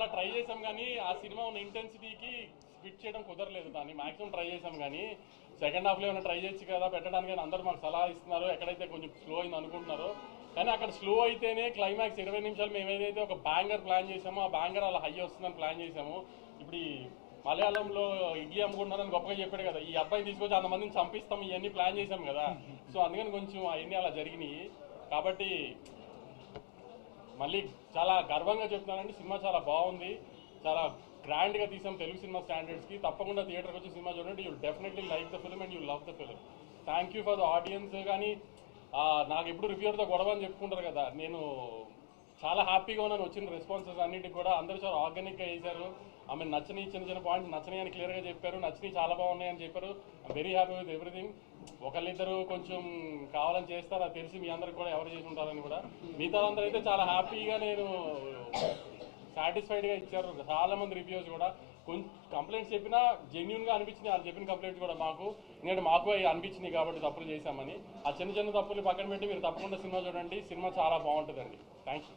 చాలా ట్రై చేసాం కానీ ఆ సినిమా ఉన్న ఇంటెన్సిటీకి ఫిట్ చేయడం కుదరలేదు. దాన్ని మాక్సిమం ట్రై చేసాం కానీ సెకండ్ హాఫ్లో ఏమైనా ట్రై చేయొచ్చు కదా పెట్టడానికి అని అందరూ మాకు సలహా ఇస్తున్నారు. ఎక్కడైతే కొంచెం స్లో అయింది అనుకుంటున్నారో కానీ అక్కడ స్లో అయితేనే క్లైమాక్స్ 20 నిమిషాలు మేము ఏదైతే ఒక బ్యాంగర్ ప్లాన్ చేసామో ఆ బ్యాంగర్ అలా హై వస్తుందని ప్లాన్ చేసాము. ఇప్పుడు ఈ మలయాళంలో ఇడ్లీ అమ్ముకుంటున్నారని గొప్పగా చెప్పాడు కదా, ఈ అబ్బాయిని తీసుకొచ్చి అంతమందిని చంపిస్తాం ఇవన్నీ ప్లాన్ చేసాం కదా. సో అందుకని కొంచెం అవన్నీ అలా జరిగినాయి. కాబట్టి మళ్ళీ చాలా గర్వంగా చెప్తున్నానండి, సినిమా చాలా బాగుంది, చాలా గ్రాండ్గా తీసాం తెలుగు సినిమా స్టాండర్డ్స్కి. తప్పకుండా థియేటర్కి వచ్చి సినిమా చూడండి, you definitely like the film and you love the film. Thank you for the audience. కానీ నాకు ఎప్పుడు రివ్యూర్తో గొడవ అని చెప్పుకుంటారు కదా, నేను చాలా హ్యాపీగా ఉన్నాను వచ్చిన రెస్పాన్సెస్ అన్నింటికి కూడా. అందరూ చాలా ఆర్గానిక్గా చేశారు. ఆమె నచ్చని చిన్న చిన్న పాయింట్స్ నచ్చని అని క్లియర్గా చెప్పారు, నచ్చని చాలా బాగున్నాయని చెప్పారు. I'm very happy with everything. ఒకళ్ళిద్దరు కొంచెం కావాలని చేస్తారు, అది తెలిసి మీ అందరికి కూడా ఎవరు చేసి ఉంటారని కూడా. మిగతా అందరూ అయితే చాలా హ్యాపీగా నేను సాటిస్ఫైడ్గా ఇచ్చారు. చాలా మంది రివ్యూస్ కూడా కొంచెం కంప్లైంట్స్ చెప్పినా జెన్యున్గా అనిపించింది. వాళ్ళు చెప్పిన కంప్లైంట్స్ కూడా మాకు ఎందుకంటే మాకు అవి అనిపించింది కాబట్టి తప్పులు చేశామని. ఆ చిన్న చిన్న తప్పులు పక్కన పెట్టి మీరు తప్పకుండా సినిమా చూడండి, సినిమా చాలా బాగుంటుందండి. Thank you.